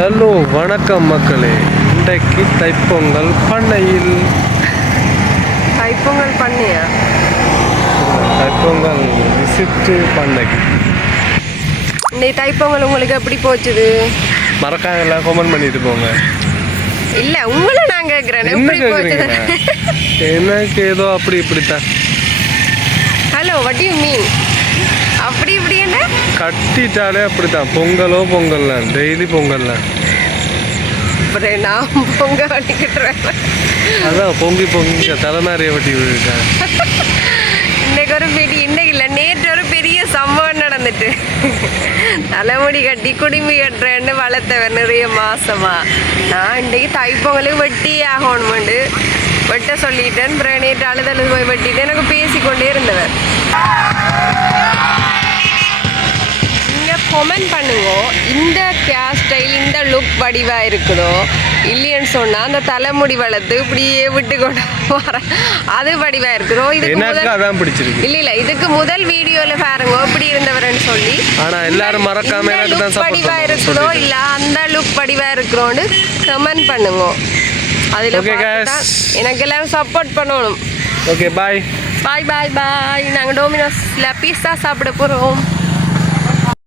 Hello வணக்கம் மக்களே. இன்றைக்கு தைப்பொங்கல் பண்ணையில். தைப்பொங்கல் பண்ணியா? தைப்பொங்கல் விசிட்டு பண்ணைக்கு. இன்னைக்கு தைப்பொங்கல் உங்களுக்கு எப்படி போச்சுது? மறக்காம எல்லாம் கமெண்ட் பண்ணிட்டு போங்க. இல்ல உங்களை நான் கேட்குறேன், எப்படி போச்சுது? எனக்கு ஏதோ அப்படி இப்படித்தான். Hello, what you mean? அப்படி இப்படி என்ன கட்டிட்டாலே அப்படித்தான். பொங்கலோ பொங்கல்லாம், டெய்லி பொங்கல்லாம். அப்புறம் நான் பொங்க வட்டிக்கிட்டுறேன். அதான் பொங்கி பொங்கி தலைநாரிய வட்டி விழுக்கேன். இன்னைக்கு ஒரு பெரிய, இன்னைக்கு இல்லை நேற்று ஒரு பெரிய சம்பவம் நடந்துட்டு, தலைமுடி கட்டி குடுமி கட்டுறேன்னு வளர்த்தவன் நிறைய மாசமா. நான் இன்றைக்கு தைப்பொங்கலுக்கு வெட்டி ஆகணுமெண்டு வெட்ட சொல்லிட்டேன். அப்புறம் நேற்று அழுதழுது போய் வெட்டிட்டு எனக்கு பேசிக்கொண்டே இருந்தவர். கமெண்ட் பண்ணுங்க, இந்த கேர் ஸ்டைல் இந்த லுக் வடிவாக இருக்குதோ இல்லைன்னு சொன்னால் அந்த தலைமுடி வளர்த்து இப்படியே விட்டு கொண்டு வர அது வடிவாக இருக்குதோ? இதுக்கு இல்லை இதுக்கு முதல் வீடியோவில் பாருங்க எப்படி இருந்தவர்னு சொல்லி. ஆனால் எல்லாரும் மறக்காம லுக் வடிவாக இருக்குதோ இல்லை அந்த லுக் வடிவாக இருக்கிறோன்னு கமெண்ட் பண்ணுங்க. அதில் எனக்கு எல்லாரும் சப்போர்ட் பண்ணணும். ஓகே, பாய் பாய் பாய் பாய். நாங்கள் டோமினோஸில் பீஸா சாப்பிட போகிறோம்.